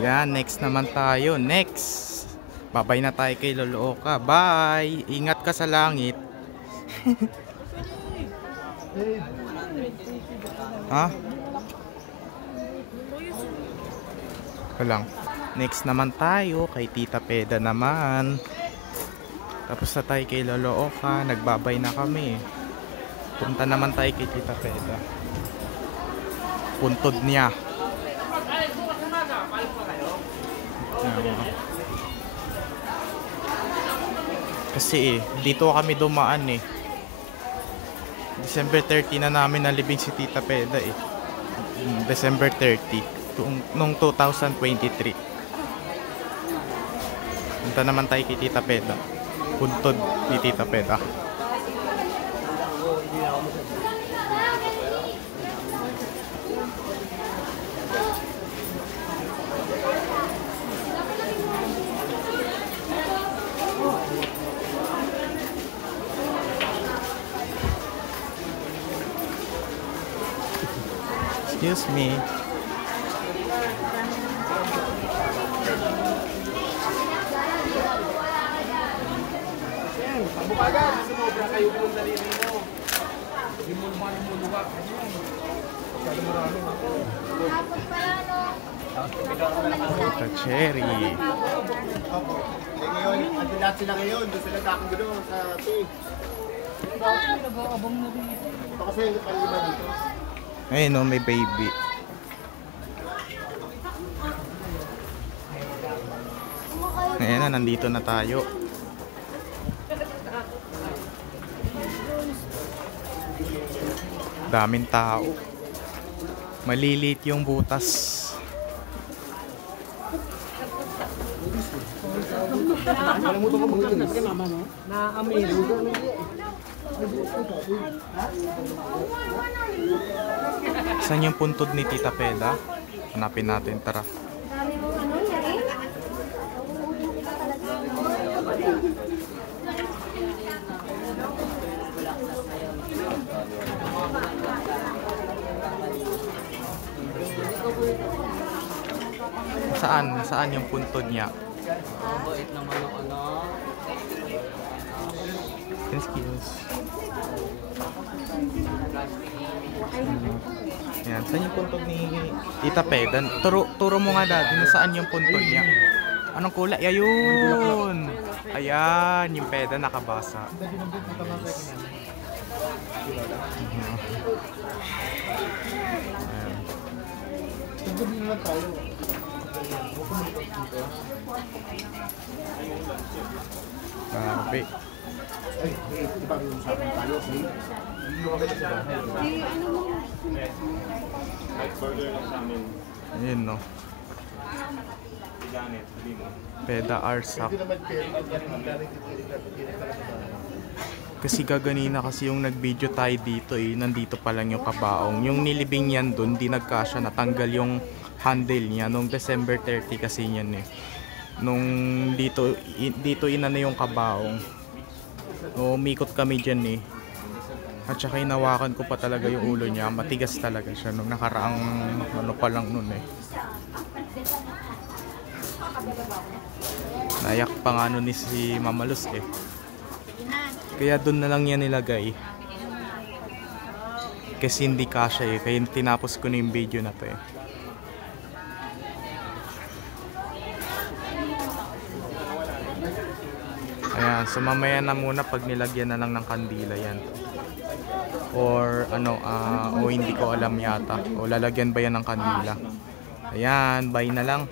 Yan, next naman tayo. Next. Babay na tayo kay Lolo Oka. Bye! Ingat ka sa langit. Ha? Ito lang. Next naman tayo kay Tita Peda naman. Tapos na tayo kay Lolo Oka. Nagbabay na kami. Punta naman tayo kay Tita Peda. Puntod niya. Kasi dito kami dumaan December 30 na namin nalibing si Tita Peda December 30 nung 2023. Punta naman tayo kay Tita Peda. Puntod ni Tita Peda. Excuse me. Bukagan, sumobra kayo kung daliri mo. Hindi mo naman mo luwag. Masyado marami ako. Tita Cherry. Ngayon, ando lahat sila ngayon. Doon sila kakugulo sa pig. Ito kasi yung palima dito. Ayun may baby. Ayan na, nandito na tayo. Daming tao. Malilit yung butas. Saan yung puntod ni Tita Peda? Hanapin natin, tara. Saan? Saan yung puntod niya? Excuse. Ayan, saan yung puntod ni Tita Peda? Turo mo nga dati, saan yung puntod niya? Anong kulay? Ayun! Ayan, yung peda nakabasa. Grabe. Ay, di ba yung usapan tayo? Hindi mo kami sa bahay. Burger lang sa amin. Ayun, no? Peda Arsak. Kasi gaganina kasi yung nag-video tayo dito nandito pa lang yung kabaong. Yung nilibing yan dun, di nagkasya, natanggal yung handle niya nung December 30 kasi yan Nung dito inano yung kabaong. Umikot kami dyan At saka inawakan ko pa talaga yung ulo niya. Matigas talaga siya nung nakaraang ano pa lang nun Nayak pa nga nun ni si Mama Luz Kaya dun na lang yan nilagay. Kasi hindi kasya Kaya tinapos ko na yung video na to Ayan, so mamaya na muna pag nilagyan na lang ng kandila yan. Or ano, o hindi ko alam yata. O lalagyan ba yan ng kandila. Ayan, bye na lang.